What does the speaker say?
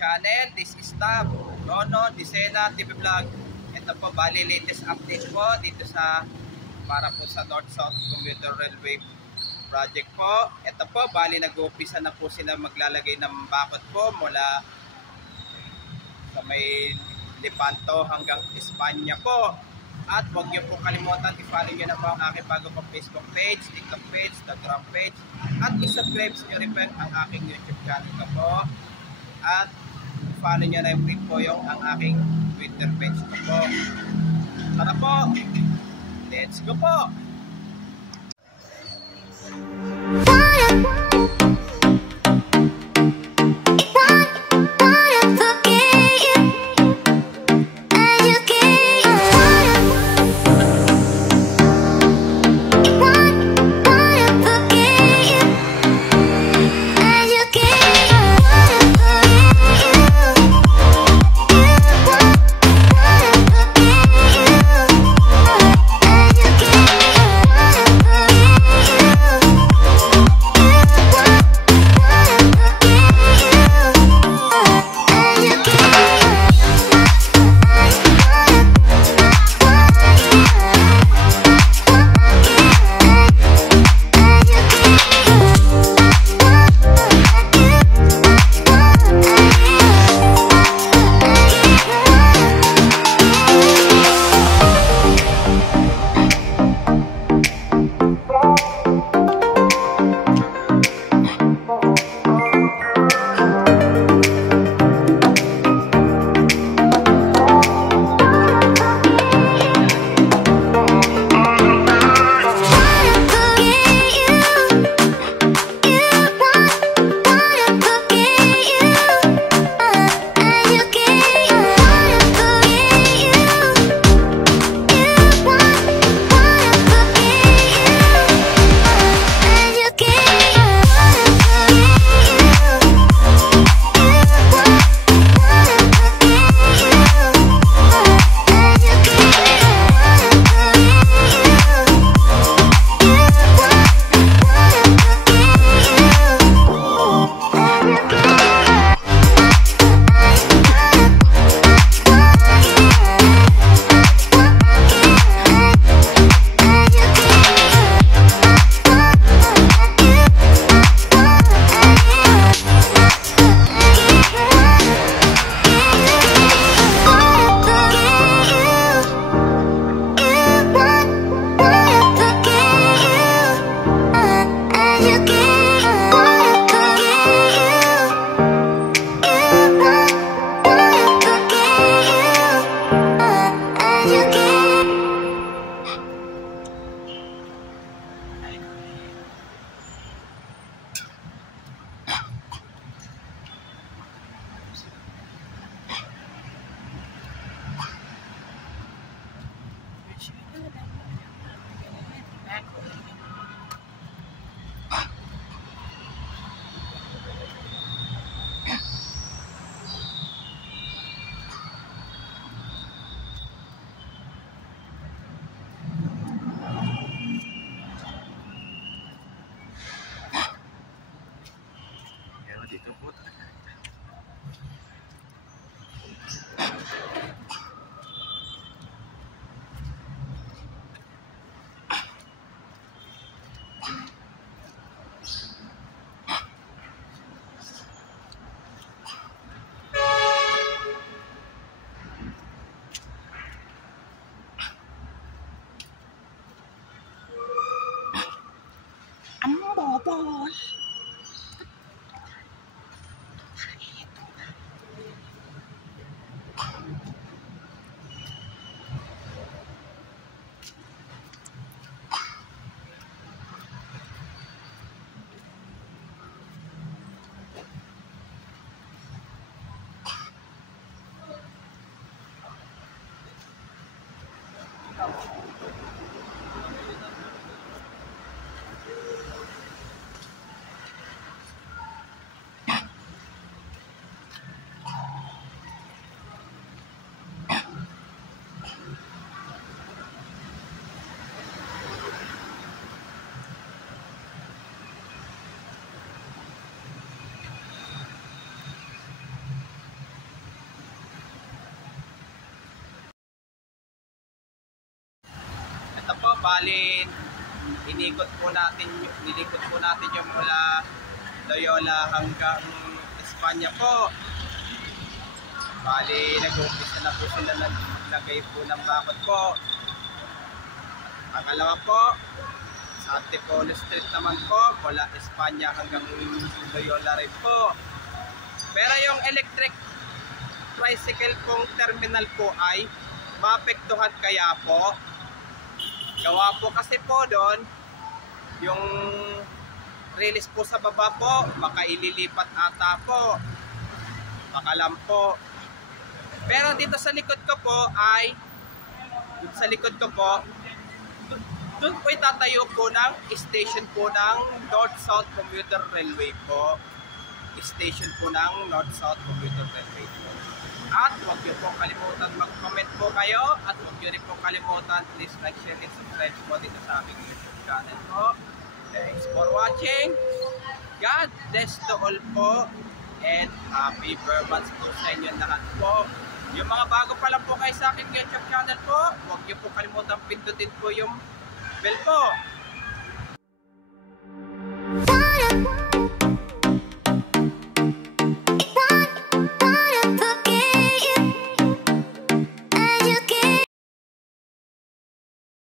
channel. This is Tab, Nono, Disena, TV Vlog. Ito po, bali latest update po dito sa para po sa North-South Commuter Railway project po. Ito po, bali nag-uumpisa na po sila maglalagay ng bakod po mula sa may Lepanto hanggang Espanya po. At huwag niyo po kalimutan, i-follow niyo na po ang aking bago pong Facebook page, TikTok page, Instagram page, at i-subscribe niyo rin po ang aking YouTube channel ko po. At i-follow niyo na rin po yung ang aking Twitter page ko po. Tara po! Let's go po! Dito po ang bobos. Bali, nilikot po natin yung mula Loyola hanggang Espanya po. Bali, nag-umpisa na po sila naglagay po ng bakod po. Pangalawa po, sa Antipolo Street naman po, mula Espanya hanggang Loyola rin po. Pero yung electric tricycle pong terminal po ay maapektuhan kaya po. Gawa po kasi po doon, yung release po sa baba po, baka ililipat ata po. Baka lang po. Pero dito sa likod ko po ay, doon po itatayo po ng station po ng North-South Commuter Railway po. Station po ng North-South Commuter Railway po. At huwag niyo po kalimutan mag-comment po kayo at huwag niyo rin po kalimutan please like, share, and subscribe po dito sa aming YouTube channel po. Thanks for watching. God bless to all po and happy Burmans po sa inyo lahat po. Yung mga bago pa lang po kayo sa aking YouTube channel po, huwag niyo po kalimutan pindutin po yung bell po